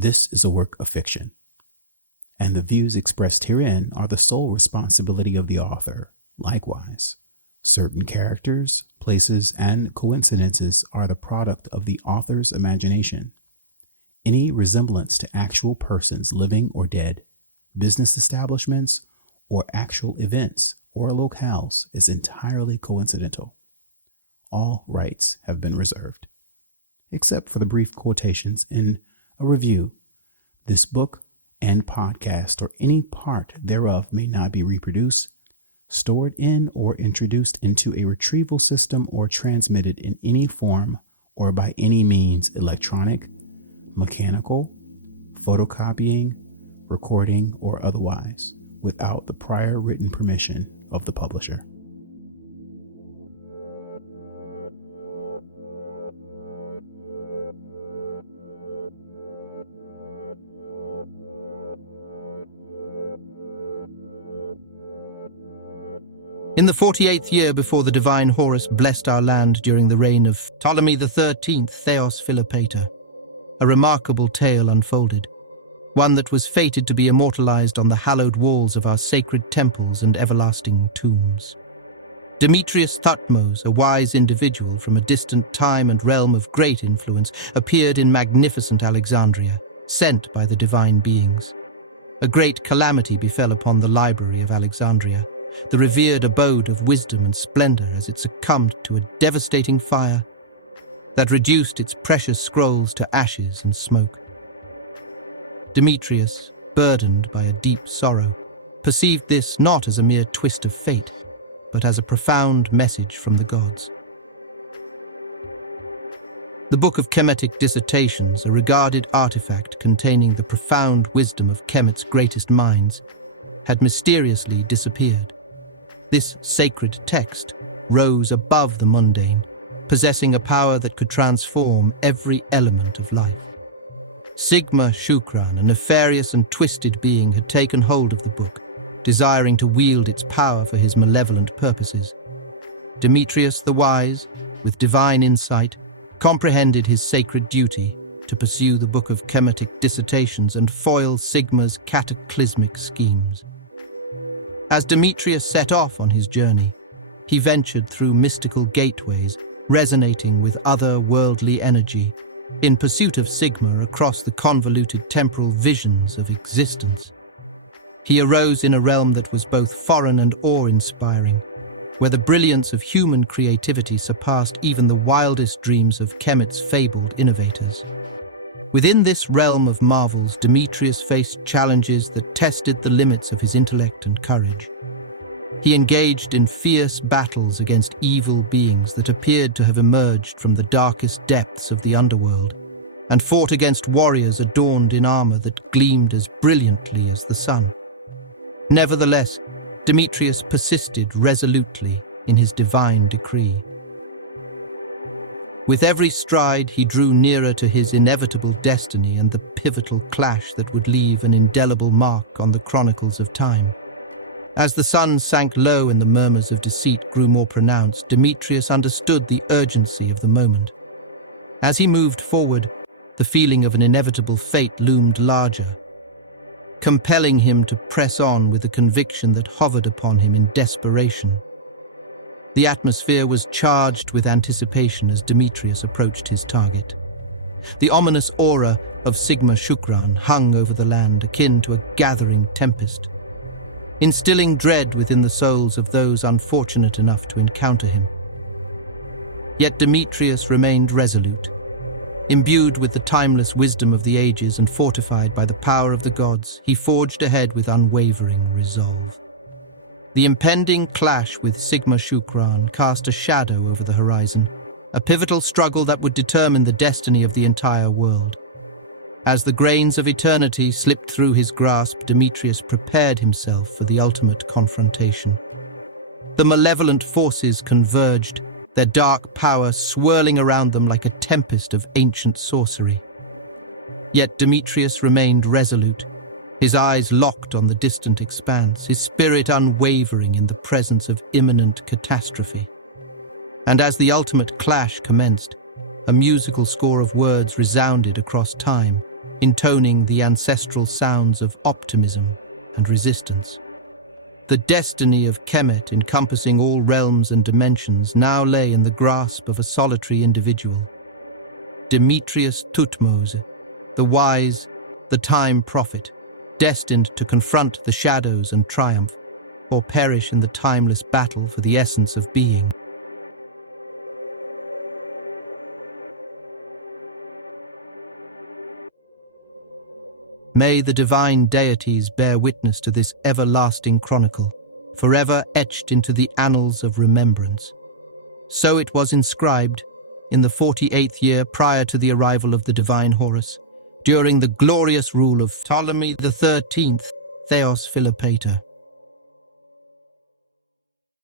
This is a work of fiction, and the views expressed herein are the sole responsibility of the author. Likewise, certain characters, places, and coincidences are the product of the author's imagination. Any resemblance to actual persons, living or dead, business establishments, or actual events or locales is entirely coincidental. All rights have been reserved, except for the brief quotations in a review. This book and podcast or any part thereof may not be reproduced, stored in, or introduced into a retrieval system or transmitted in any form or by any means, electronic, mechanical, photocopying, recording, or otherwise, without the prior written permission of the publisher. In the 48th year before the divine Horus blessed our land during the reign of Ptolemy XIII Theos Philopator, a remarkable tale unfolded, one that was fated to be immortalized on the hallowed walls of our sacred temples and everlasting tombs. Demetrius Thutmose, a wise individual from a distant time and realm of great influence, appeared in magnificent Alexandria, sent by the divine beings. A great calamity befell upon the library of Alexandria, the revered abode of wisdom and splendor, as it succumbed to a devastating fire that reduced its precious scrolls to ashes and smoke. Demetrius, burdened by a deep sorrow, perceived this not as a mere twist of fate, but as a profound message from the gods. The Book of Kemetic dissertations, a regarded artifact containing the profound wisdom of Kemet's greatest minds, had mysteriously disappeared. This sacred text rose above the mundane, possessing a power that could transform every element of life. Sigma Shukran, a nefarious and twisted being, had taken hold of the book, desiring to wield its power for his malevolent purposes. Demetrius the Wise, with divine insight, comprehended his sacred duty to pursue the Book of Kemetic dissertations and foil Sigma's cataclysmic schemes. As Demetrius set off on his journey, he ventured through mystical gateways, resonating with other-worldly energy, in pursuit of Sigma across the convoluted temporal visions of existence. He arose in a realm that was both foreign and awe-inspiring, where the brilliance of human creativity surpassed even the wildest dreams of Kemet's fabled innovators. Within this realm of marvels, Demetrius faced challenges that tested the limits of his intellect and courage. He engaged in fierce battles against evil beings that appeared to have emerged from the darkest depths of the underworld, and fought against warriors adorned in armor that gleamed as brilliantly as the sun. Nevertheless, Demetrius persisted resolutely in his divine decree. With every stride, he drew nearer to his inevitable destiny and the pivotal clash that would leave an indelible mark on the chronicles of time. As the sun sank low and the murmurs of deceit grew more pronounced, Demetrius understood the urgency of the moment. As he moved forward, the feeling of an inevitable fate loomed larger, compelling him to press on with a conviction that hovered upon him in desperation. The atmosphere was charged with anticipation as Demetrius approached his target. The ominous aura of Sigma Shukran hung over the land, akin to a gathering tempest, instilling dread within the souls of those unfortunate enough to encounter him. Yet Demetrius remained resolute. Imbued with the timeless wisdom of the ages and fortified by the power of the gods, he forged ahead with unwavering resolve. The impending clash with Sigma Shukran cast a shadow over the horizon, a pivotal struggle that would determine the destiny of the entire world. As the grains of eternity slipped through his grasp, Demetrius prepared himself for the ultimate confrontation. The malevolent forces converged, their dark power swirling around them like a tempest of ancient sorcery. Yet Demetrius remained resolute, his eyes locked on the distant expanse, his spirit unwavering in the presence of imminent catastrophe. And as the ultimate clash commenced, a musical score of words resounded across time, intoning the ancestral sounds of optimism and resistance. The destiny of Kemet, encompassing all realms and dimensions, now lay in the grasp of a solitary individual. Demetrius Thutmose, the wise, the time prophet, destined to confront the shadows and triumph, or perish in the timeless battle for the essence of being. May the divine deities bear witness to this everlasting chronicle, forever etched into the annals of remembrance. So it was inscribed in the 48th year prior to the arrival of the divine Horus, during the glorious rule of Ptolemy XIII, Theos Philopator.